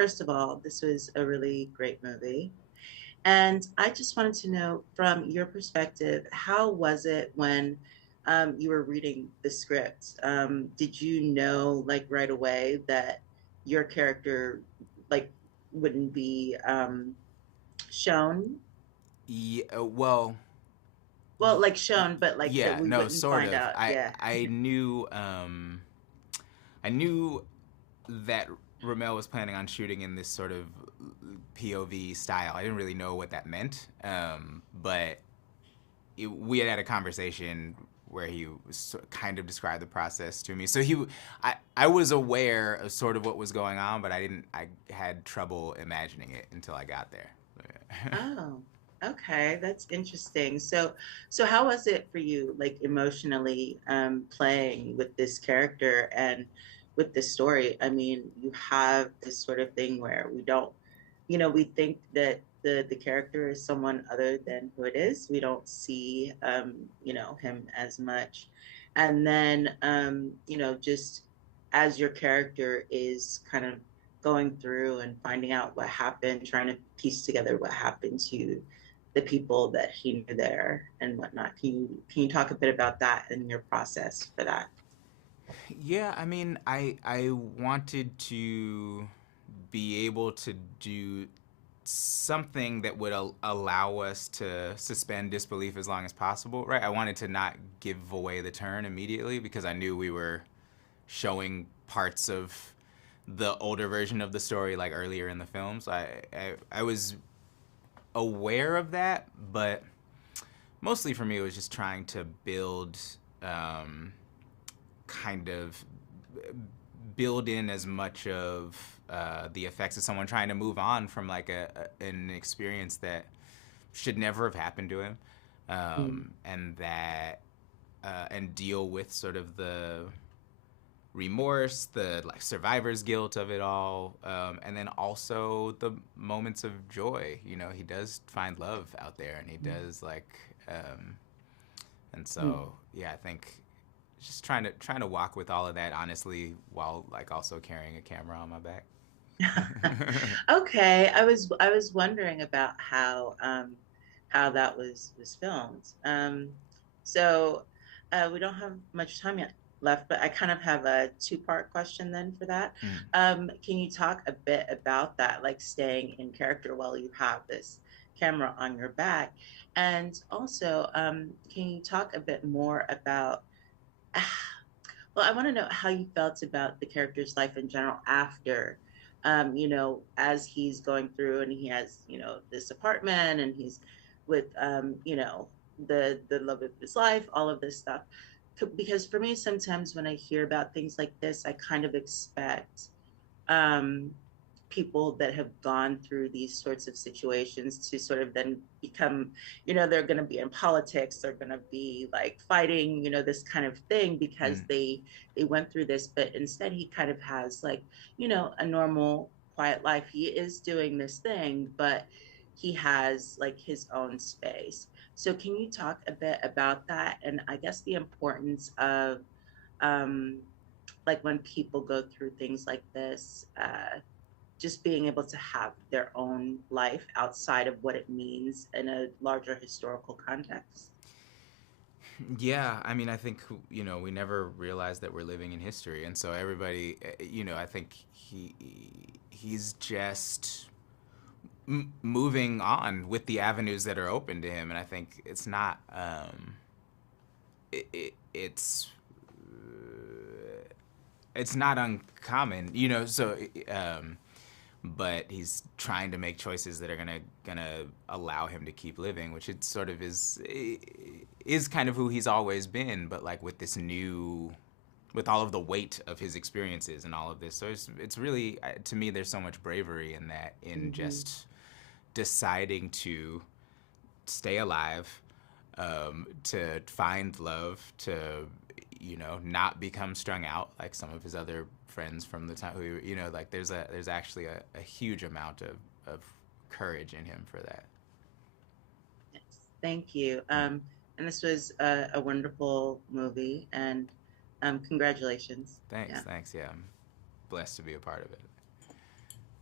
first of all, this was a really great movie. And I just wanted to know from your perspective, how was it when you were reading the script? Did you know like right away that your character like wouldn't be shown? Yeah, well, Well, like shown, but like that yeah, we no, wouldn't sort find of. out. I Yeah. I knew I knew that Ramel was planning on shooting in this sort of POV style. I didn't really know what that meant, but we had a conversation where he kind of described the process to me. So I was aware of sort of what was going on, but I had trouble imagining it until I got there. Oh, okay. That's interesting. So how was it for you, like emotionally, playing with this character and with this story? I mean, you have this sort of thing where we don't, we think that the character is someone other than who it is. We don't see, him as much. And then, just as your character is kind of going through and finding out what happened, trying to piece together what happened to the people that he knew there and whatnot. Can you talk a bit about that and your process for that? Yeah, I mean, I wanted to be able to do something that would allow us to suspend disbelief as long as possible, right? I wanted to not give away the turn immediately because I knew we were showing parts of the older version of the story like earlier in the film. So I was aware of that, but mostly for me it was just trying to build um, kind of build in as much of the effects of someone trying to move on from like an experience that should never have happened to him, Mm. and that and deal with sort of the remorse, the like survivor's guilt of it all, and then also the moments of joy. You know, he does find love out there, and he does like, and Mm. so yeah, I think just trying to walk with all of that honestly while like also carrying a camera on my back. Okay, I was wondering about how that was filmed. So we don't have much time yet left, but I kind of have a two-part question then for that. Mm. Can you talk a bit about that, like staying in character while you have this camera on your back? And also, can you talk a bit more about well, I want to know how you felt about the character's life in general after, as he's going through and he has, this apartment and he's with, the love of his life, all of this stuff. Because for me, sometimes when I hear about things like this, I kind of expect um, people that have gone through these sorts of situations to sort of then become, they're going to be in politics, they're going to be like fighting, this kind of thing because Mm. they went through this. But instead, he kind of has like, a normal, quiet life. He is doing this thing, but he has like his own space. So, can you talk a bit about that? And I guess the importance of um, like when people go through things like this, just being able to have their own life outside of what it means in a larger historical context. Yeah, I mean, I think we never realize that we're living in history, and so everybody, I think he's just moving on with the avenues that are open to him, and I think it's not it's not uncommon, So, but he's trying to make choices that are gonna allow him to keep living, which it sort of is kind of who he's always been, but like with this new, with all of the weight of his experiences and all of this. So it's really to me, there's so much bravery in that, in Mm-hmm. just deciding to stay alive, to find love, to not become strung out like some of his other friends from the time who like there's actually a huge amount of courage in him for that. Yes, thank you. Mm. And this was a wonderful movie, and congratulations. Thanks, Yeah. thanks. Yeah, I'm blessed to be a part of it.